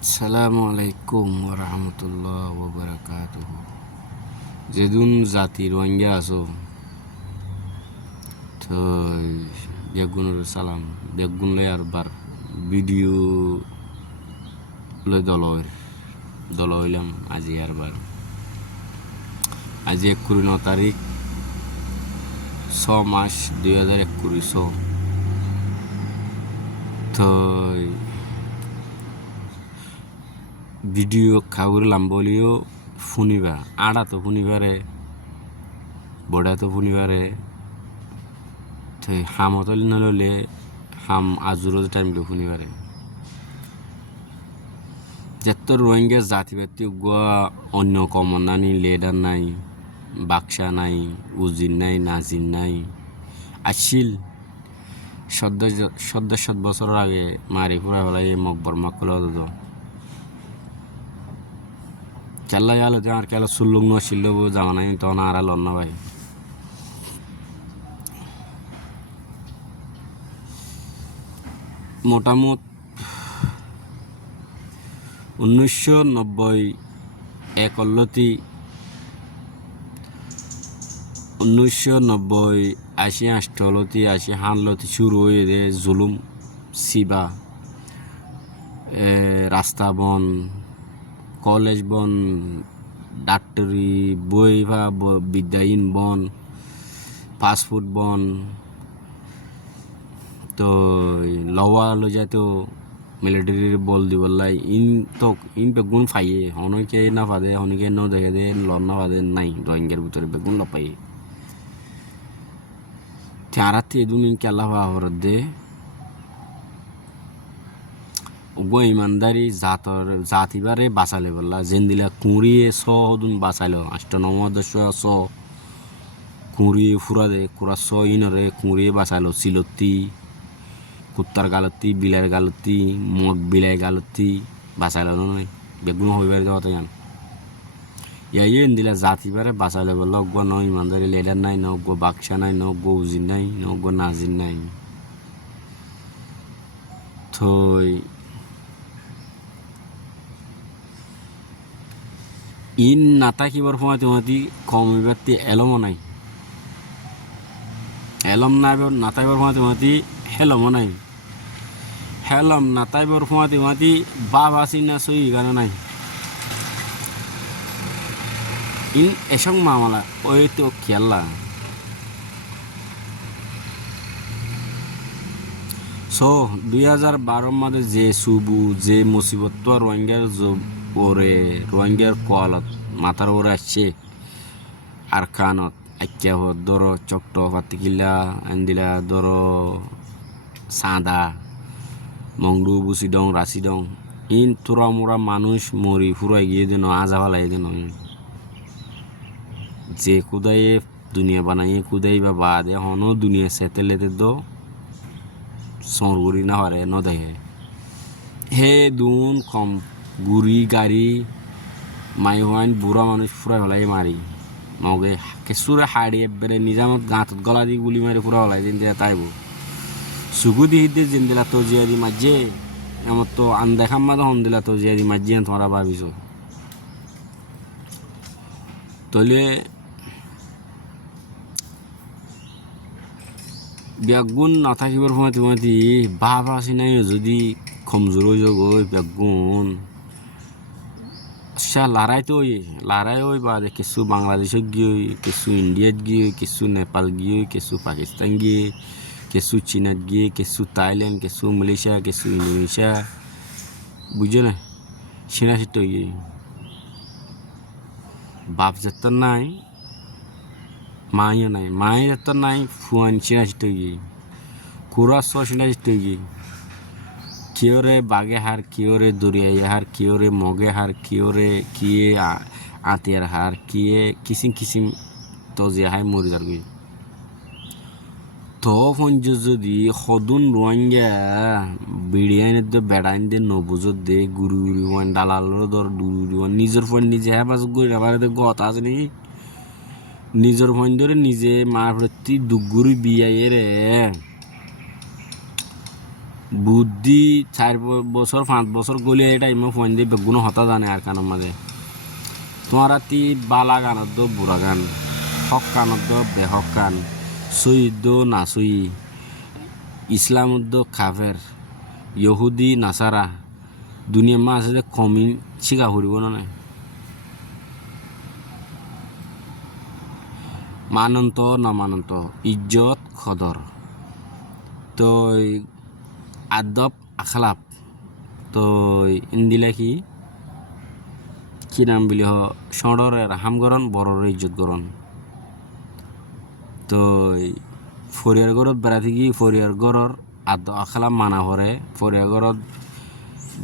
আসসালামু আলাইকুম ওরহমতুল্লাহ ওবরাকাতুহ। যেদুন জাতি রোহিঙ্গা আছো তো বেগুনের সালাম বেগুন লই আর বার ভিডিও লই দল হইলাম আজি আর বার আজি 21 তারিখ 6 মাস 2021 তো ভিডিও খাওয়ালাম বলিও শুনিবা আড়া তো শুনিবারে বড়া তো শুনিবারে তো হামতল নললে হাম আজুরো টাইমটা শুনিবারে যেত রোহিঙ্গা জাতিপাতি গোয়া অন্য কমন নানি লেডার নাই বাক্সা নাই উজির নাই নাজির নাই আসিল সদ্য বছর আগে মারি ফুরা ফেলাই মকবর মাকল কেল্লা আলো আর কেলা সুল্লুক নছিল জামা নাই তখন আর লন না ভাই মোটামুট 1990 একল্লতি 1990 80 আষ্টলতি 80 হানলতি শুরু হয়ে দে জুলুম সিবা রাস্তা বন কলেজ বন ডাক্তারি বই বা বিদ্যায়ীন বন ফাস্টফুড বন তো লওয়া লই যায় তো মিলিটারির বল দিবলাই ইন বেগুন ফাইয়ে অনেকে না ফাদে অনেকে ন দেখে দে লন না ফাদে নাই রোহিঙ্গার ভিতরে বেগুন না পাইয়ে আরাতে দুমিন কেলা হওয়ার দে ওগো ইমানদারি জাতিবারে বাঁচালে বললা যেন দিলা কুঁড়িয়ে সদুন বাঁচাইল 8-9 কুঁড়িয়ে ফুরা দে কুড়া ইনরে কুঁড়িয়ে বাঁচাইল সিলতি কুত্তার গালতি বিলার গালতি মগ বিলাই গালতি বাঁচাইল নয় বেগুন হইবার যাওয়া তাই ইয়াই দিলা জাতিবারে বাঁচাইলে বললা ওগো ন ইমানদারি লেডার নাই ন ওগো বাক্সা নাই ন ওগো উজির নাই ন ওগো নাজির নাই থই ইন নাতাকিবার সময় তোমাতি কমিবাতি এলমও নাই এলম নাতাইবার সময় তোমাতি হেলমও নাই হেলম নাতাইবার সময় তোমাতি বাপ আসি না সই গানা নাই ইন এসং মামালা ওই তো খেয়াল্লা সো 2012 মাঝে যে সুবু যে মুসিবত রোহিঙ্গার ওরে রোহিঙ্গার কোয়ালত মাথার ওরে আসছে আর কানত আজ্ঞা ধরো চকট পাতিকিলা আন্দিলা ধরো সাদা মংডু বুসি দং রাশি দং ইন তোরা মোরা মানুষ মরি ফুরাই গিয়ে দেন আজা ফালাই দেন যে কুদাইয়ে দুনিয়া বানাইয়ে কুদাই বা বাদে হনো দুনিয়া সেটেলেতে দো সরগুড়ি না হারে ন দেখে হে দুন কম গুড়ি গাড়ি মাই হওয়াইন বুড়া মানুষ ফুরাই ফেলাই মারি মগে কেঁচুরে হাড়ি এবারে নিজামত গাঁতত গলা দি গুলি মারি ফুরা ফেলাই যেন দিয়া তাইব সুগু দি হিদ্দে যেন দিলা তো জিয়ারি মাঝে আমার তো আন্দেখাম মাদা হন দিলা তো জিয়ারি মাঝে তোমরা ভাবিস তলে বেগুন না থাকিবার সময় তোমাদি বাপ আসি নাই যদি কমজোর হয়ে যাগ বেগুন লড়াই তো লড়াই ওই বা কিছু বাংলাদেশত গিয়ে কিছু ইন্ডিয়াত গিয়ে কিছু নেপাল গিয়ে কিছু পাকিস্তান গিয়ে কিছু চীনাত গিয়ে কিছু থাইল্যান্ড কিছু মালয়েশিয়া কিছু ইন্দোনেশিয়া বুঝছো না সিনা সিট গিয়ে বাপ যেত নাই মাইও নাই মাই যেত নাই ফুয়ান সিনা সিট গিয়ে কুড়া সিনা সিট গিয়ে কিওরে বাগে হার কিওরে দরিয়াই হার কিওরে মগে হার কিওরে কিয়ে আতিয়ার হার কিয়ে কিসিম কিসিম তো যে হাই মরি যার গই তো ফঞ্জ যদি সদুন রোহিঙ্গা বিড়িয়াইনে তো বেড়াইন দে নবুজত দে গুরু গুরু ওয়ান দালালর দর গুরু ওয়ান নিজের ফোন নিজে হ্যাঁ বাস গই আবার গত আছে নাকি নিজের ফোন ধরে নিজে মার প্রতি দুগুরি বিয়াইয়ে রে বুদ্ধি 4 বছর 5 বছর গলে এটা ইমো ফোন দিয়ে বেগুনো হতা জানে আর কানের মাঝে তোমার তি বালা গানত বুড়া গান হক কানত বেহক কান সইদ না সই ইসলাম কাফের ইহুদি নাসারা দুনিয়া মা আছে যে কমি শিকা ফুরিব না মানন্ত না মানন্ত ইজ্জত খদর তো আদব আখলাপ তো ইন্দিলা কি নাম বিলি হ সড়রে রাহাম গরণ বড়রে ইজ্জত গরণ তো ফরিয়ার ঘরত বেড়াতে গিয়ে ফরিয়ার ঘরর আদব আখলাপ মানা পরে ফরিয়ার ঘরত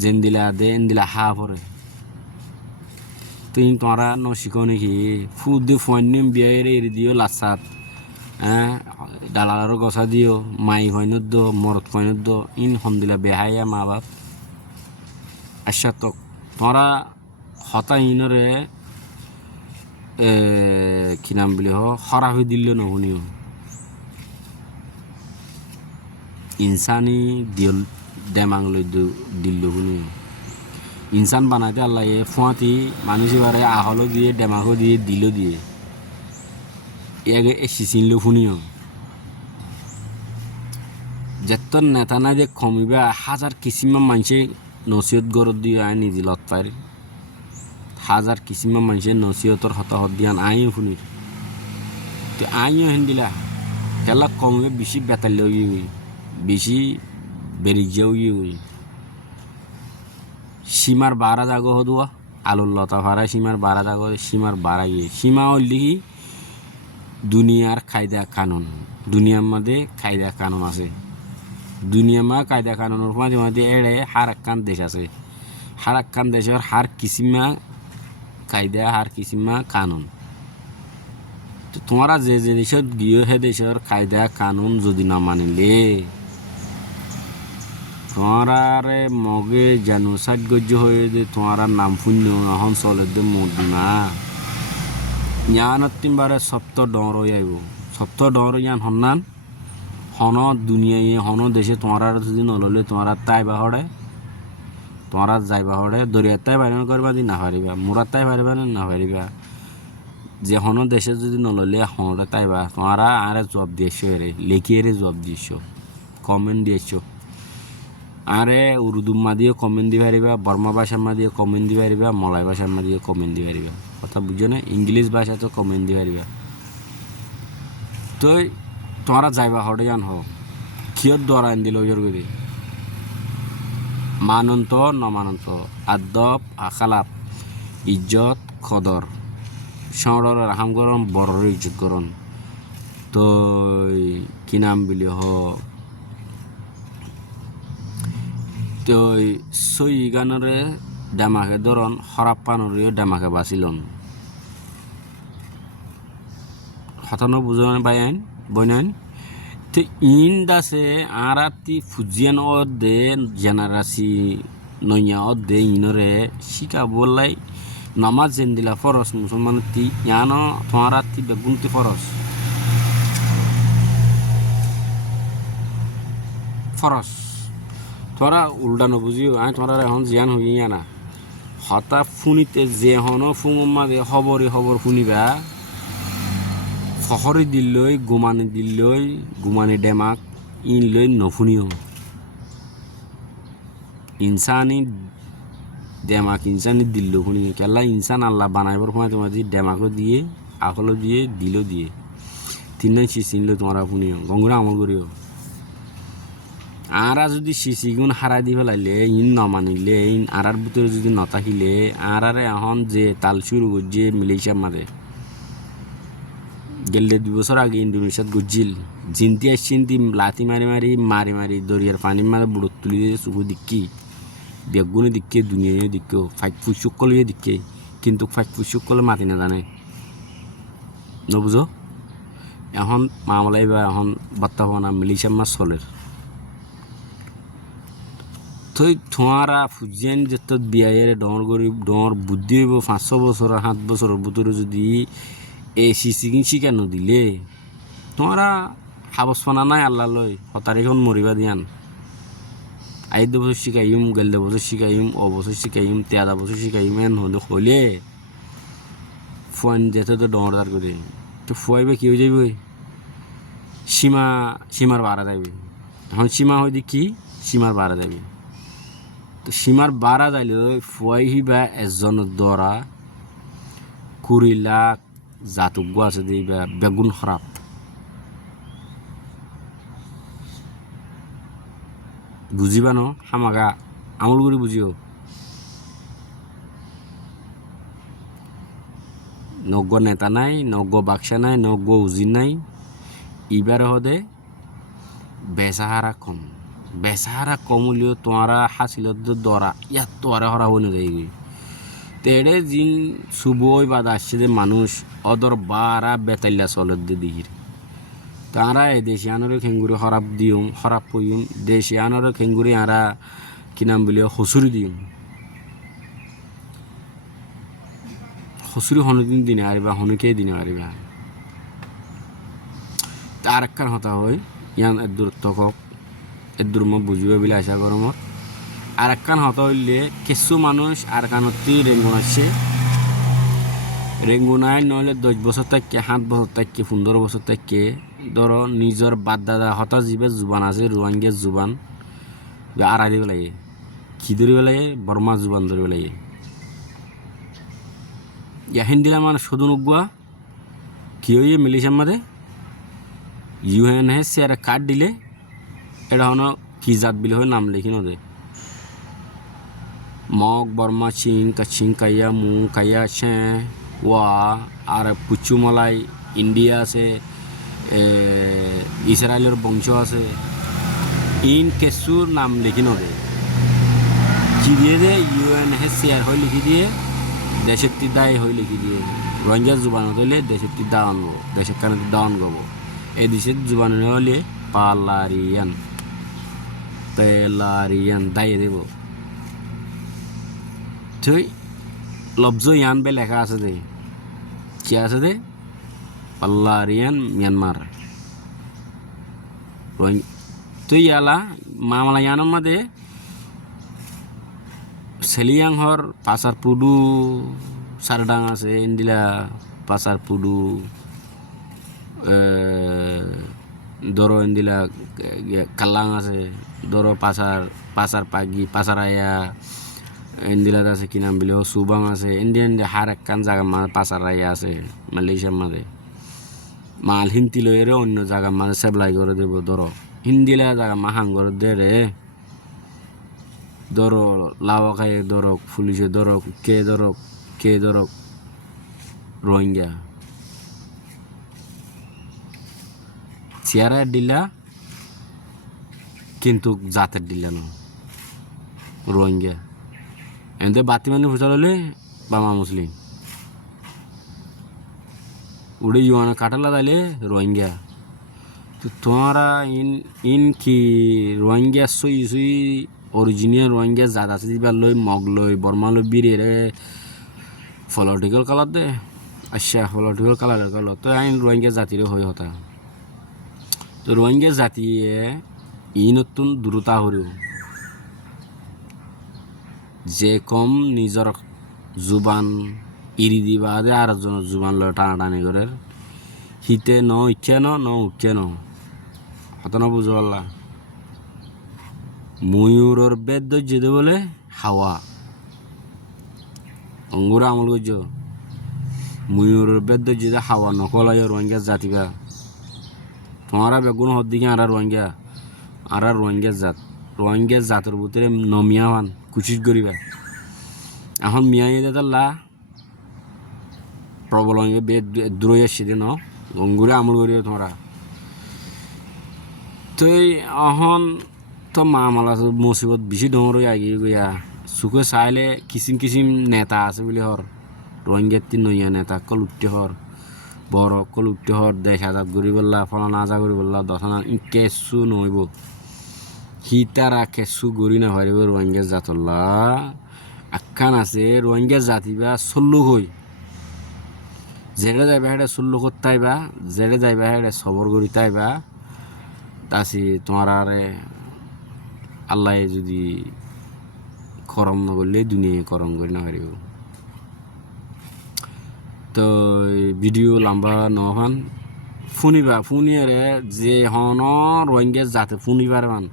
যেন দিলা দে ইন্দিলা হা পরে তুই তোমরা নশিকো নাকি ফুদ দিয়ে ফোন নিম বিয়ে এর দিও লাসাত হ্যাঁ ডালারও গছা দিও মাই ফয়নত দো মরত ফয়নত দো ইন হন্দিলা বেহাইয়া মা বাপ আশা তো তোমরা হতা ইনরে কি নাম বলি হরা হয়ে দিল নহুনিও ইনসানি দিল দেমাং লই দিল শুনিও ইনসান বানাইতে আল্লাহ ফুঁয়াতি মানুষ এবারে আহলো দিয়ে ডেমাকো দিয়ে দিল দিয়ে এগে সিচিনলো শুনিও যেতন নেতা নাই যে কমিবা হাজার কিসিমা মানুষে নসিহত গরত দিয়ে আই নিজে লত পাই হাজার কিসিমা মানুষে নসিহতর হতাহত দিয়ান আইও শুনি তো আইও হেন দিলা তেলা কমবে বেশি বেতাল বেশি বেরিয়ে সীমার বারা জাগো হদুয়া আলুর লতা ভাড়া সীমার বারা জাগো সীমার বাড়া গিয়ে সীমা হইলি কি দুনিয়ার কায়দা কানুন দুনিয়ার মধ্যে কায়দা কানুন আছে দুনিয়ার মা কায়দা কানুনের মাঝে মাঝে এড়ে হার একখান দেশ আছে হার একখান দেশের হার কিসিমা কায়দা হার কিসিমা কানুন তো তোমরা যে দেশত গিয়ে হে দেশের কায়দা কানুন যদি না মানিলে তোমারে মগে জানুসাইড গজ্য হয়ে যে তোমার নাম শূন্য এখন চলে দে মদিনা ইয়ানত তিনবারে সপ্ত ডর আইব সপ্ত ডর ইয়ান হন্নান হন দুনিয়ায় হন দেশে তোমার যদি নললে তোমার তাই বাহরে তোমার যাইবা হরে দরিয়ার তাই বাড়ি করবা দি না পারিবা মোরার তাই পারিবা না পারিবা যে হন দেশে যদি নললে হনরে তাইবা তোমার আরে জবাব দিয়েছো এরে লেখিয়ে জবাব দিয়েছ কমেন্ট দিয়েছ আরে উর্দু মা দিয়ে কমেন্ট দি পারিবা বর্মা ভাষার মা দিয়ে কমেন্ট দি পারিবা মলয় ভাষার মা দিয়ে কমেন্ট দি পারিবা কথা বুঝছো না ইংলিশ ভাষা তো কমেন্ট দি পারিবা তো তোমরা যাইবা হরে জান হোক কিয়ত দ্বারা দিল করে মানন্ত নমানন্ত আদব আখালাপ ইজ্জত খদর সড়র রাহাম গরম বড়র ইজ্জত গরম তো কি নাম বিলি হ তো সই গানরে ডামাকে ধরন হরাপ্পানরেও ডামাকে বাঁচিলন হতানো বুঝানো বাইন বইনাইন তো ইন দাসে আর ফুজিয়ান দে জেনারাসি নইয়া দে ইনরে শিকা বললাই নামাজ যেন দিলা ফরস মুসলমান তি ইয়ানো তোমার বেগুনতি ফরস ফরস তোরা উল্টা নবুঝিও আই তোরা এখন জিয়ান হইয়া না হতা ফুনিতে যে হন ফুঙে খবরে খবর শুনিবা ফখরি দিল্লই গুমানি ডেমাক ইন লই নফুনিও ইনসানি ডেমাক ইনসানি দিল্ল শুনি কেলা ইনসান আল্লাহ বানাইবার সময় তোমার যে ডেমাকও দিয়ে আকলো দিয়ে দিল দিয়ে তিনজন চিনলো তোমরা শুনিও গঙ্গুরা আমল করিও আরা যদি সিসিগুণ হারাই দি ফেলাইলে ইন নমানিলে ইন আরার ভিতরে যদি নথাকিলে আরারে এখন যে তাল শুরু করছে মিলেশিয়া মারে গেলে 2 বছর আগে ইন্দোনেশিয়াত গজ্জিল জিনতি আসছিন্তি লাতি মারি দরিয়ার পানির মাঝে বুড়ো তুলি দিয়ে চুকু দিক্কি বেগুনে দিক্কে দুনিয়ায় দিক্কেও ফাইক ফুসুক কলে দিক্কে কিন্তু ফাইক ফুসুক কলে মাতি না জানে নবুঝো এখন মামলাই বা এখন বার্তা হওয়া না মিলেশিয়া মাছ চলের তো তোমারা ফুজিয়ান যেত বিয়ায়ের ডর গরিব ডর বুদ্ধি হইব 500 বছর 7 বছরের ভিতরে যদি এই শিখানো দিলে তোমরা হাবস ফানা নাই আল্লাহ লই হতারিখন মরিবা দিয়ান আইদ বছর শিখাইম গেলদে বছর শিখাইম অবছর শিখাইম তেয়াদা বছর শিখাইম এন হলে ফুয়ান যেতে তো ডর করে তো ফুয়াইবে কি হয়ে যাবে সীমার বাড়া যাবে এখন সীমা হইতে কি সীমার বাড়া যাবে তো সীমার বাড়া যাইলে ফুয়াই বা এজনের দ্বারা 20 লাখ জাতজ্ঞ আছে দিবা বেগুন খারাপ বুঝিবা ন হামাগা আমল করে বুঝিও নগ্য নেতা নাই নগ্য বাক্সা নাই নগ্য উজির নাই এবার হদে বেসাহারা কম হলেও তোমারা হাসিলত দরা ইয়াত তোয়ারা হরা হয়ে যাই তেড়ে জিন সুবই বাদ আসছে যে মানুষ অদর বারা বেতাল্লা চলত দিয়ে দিহির তারা এই দেশিয়ানোরে খেঙ্গুরি খারাপ পইম দেশিয়ানোরে খেঙ্গুরি আরা কি নাম বলি হসুরি দিম হসুরি হনুদিন দিনে আরিবা হনুকেই দিনে আরিবা তার একখান হতা হয় ইয়ান এদুর তকক এদুর মই বুঝিবে বলে আশা গরমত আর একখান হতা হইলে কিছু মানুষ আর কানতি রেঙ্গুন আসছে রেঙ্গুনায় নহলে 10 বছর থেকে 7 বছর থেকে 15 বছর থেকে ধরো নিজের বাদ দাদা হতা জীবে জুবান আছে রোহিঙ্গা জুবান আড়াই দিব লাগে কি ধরিব লাগে বর্মা জুবান ধরিব লাগে ইয়াহিন দিলে মানে শুধু নগুয়া কি হয়ে মিলিশার মাঝে UNHCR কার্ড দিলে এটা হলো কি জাত বিলে হয়ে নাম লিখি নদে মগ বর্মা চিং কাইয়া মু কাইয়া ছে ওয়া আর পুচুমালাই ইন্ডিয়া আছে ইসরায়েলের বংশ আছে ইন কেসুর নাম লিখি নদে কি দিয়ে দে UNHCR হয়ে লিখি দিয়ে দেশের দায় হয়ে লিখি দিয়ে রোহিঙ্গা জুবান হলে দেশের দা আনবো দেশের কারণে দাওয়ান গব এই দেশের জুবান হলে পেলারিয়ান দায় দেব তুই লব্জ ইয়ান বে লেখা আছে দে কি আছে দে পাল্লারিয়ান মিয়ানমার তুই ইয়ালা মামলা ইয়ানোর মাঝে সেলিয়াংহর পাসার পুডু সারডাং আছে ইন্দিলা পাসার পুডু দরো ইন্দিলা কাল্লাং আছে দরো পাসার পাগি পাসার আয়া ইন্দিলাত আছে কি নাম বলে সুবাং আছে ইন্ডিয়ান হার একখান জায়গা মানে পাসার আয়া আছে মালয়েশিয়ার মাঝে মাল হিন্দি লয়ে অন্য জায়গার মাঝে সেবলাই করে দেবো ধরো হিন্দিলা জায়গা মাহাং করে দে রে ধরো লাওয়া খাই ধরক পুলিশে ধরক কে ধরক রোহিঙ্গা চেয়ারের দিলা কিন্তু জাতের দিলা না রোহিঙ্গা এমনি বাতি মানে ফুচাল হলে বামা মুসলিম উড়ে জোয়ানা কাটালা দাইলে রোহিঙ্গা তো তোমারা ইন কি রোহিঙ্গা সুই অরিজিনাল রোহিঙ্গা জাত আছে দিবার লই মগ লই বর্মা লই বিরে পলিটিক্যাল কালার দে আচ্ছা পলিটিক্যাল কালারের কালার তো আইন রোহিঙ্গা জাতির হয়ে হতা তো রোহিঙ্গা জাতিয়ে ই নতুন দ্রুতা হরিও যে কম নিজের জুবান ইরি দিবা দে আর জুবান লয় টানাটানি করে হিতে ন ইচ্ছে ন হত না বুঝো পারলা ময়ূরের বেদ যেতে বলে হাওয়া অঙ্গুরা আমল করছ ময়ূরের বেদ যেতে হাওয়া নকলাই রোহিঙ্গা জাতিবা তোমারা বেগুন হর দিকে আর রোহিঙ্গা জাতের ভিতরে নমিয়া হান কুচিত করিবা এখন মিয়াই দাদা প্রবল বেদ দূরে আসছে ন অঙ্গুরা আমল করিবা তোমরা তো এখন তো মামালা মুসিবত বেশি ডর আগে গিয়া চুকে চাইলে কিচিম নেতা আছে বলে হর রোহিঙ্গার তিন নইয়া নেতা কল উঠতে হর বড় কল উঠতে হর দেশ আজাদ করি বললা ফলানা আজা করি বললা দশনা কেঁচু নহব হিতারা কেঁচু গড়ি না হারিব রোহিঙ্গা জাতল্লা আখ্যান আছে রোহিঙ্গা জাতিবা চল্লুক হই জেলে যাইবা হেঁটে চল্লুকত তাইবা জেলে যাইবা হেঁটে সবর করি তাইবা তাছি তোমার আরে আল্লাহ যদি করম নকরলে দুনিয়ায় করম করে না পারিব। তো ভিডিও লম্বা নহান ফুনিবা ফুনিয়ারে যে হন রোহিঙ্গা যাতে ফুনিবার মান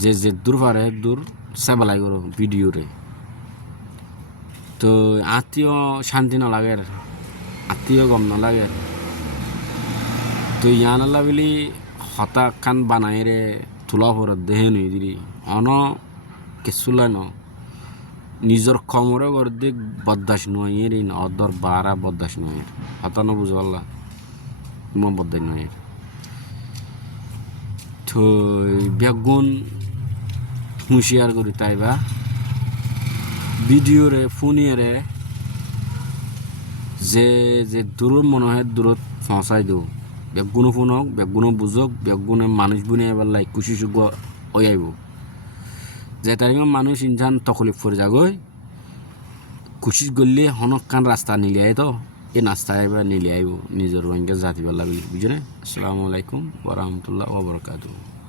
যে দূর পারে দূর সেবালাই করো ভিডিওরে। তো আত্মীয় শান্তি না লাগে, আত্মীয় গম না লাগে। তো ইয়ান আল্লাহ বলি হতা খান বানাই রে তোলা পরত দেহে নই দিলি অন কেসুলা ন নিজের খমরে গর্দে বদাস নয় রে অদর বারা বদাস নয় হতা ন বুঝবাল্লা ইমান বদাই নয়। তো বেগুন হুঁশিয়ার করি তাইবা ভিডিওরে ফোনিয়ারে যে যে দূর মনে হয় দূরত পৌঁছাই দেও বেগুনো ফোন হোক বেগুনো বুঝক বেগুনে মানুষ বুনে এবার লাই খুশি সুখ আইব যে তারিখ মানুষ ইনসান তকলিফ করে যাগই খুশি করলে হনক কান রাস্তা নিলে আই তো এই রাস্তায় এবার নিলে আইব নিজের রোহিঙ্গা জাতি বেলা বুঝে। আসসালামু আলাইকুম ওয়া রাহমাতুল্লাহি ওয়া বারাকাতুহু।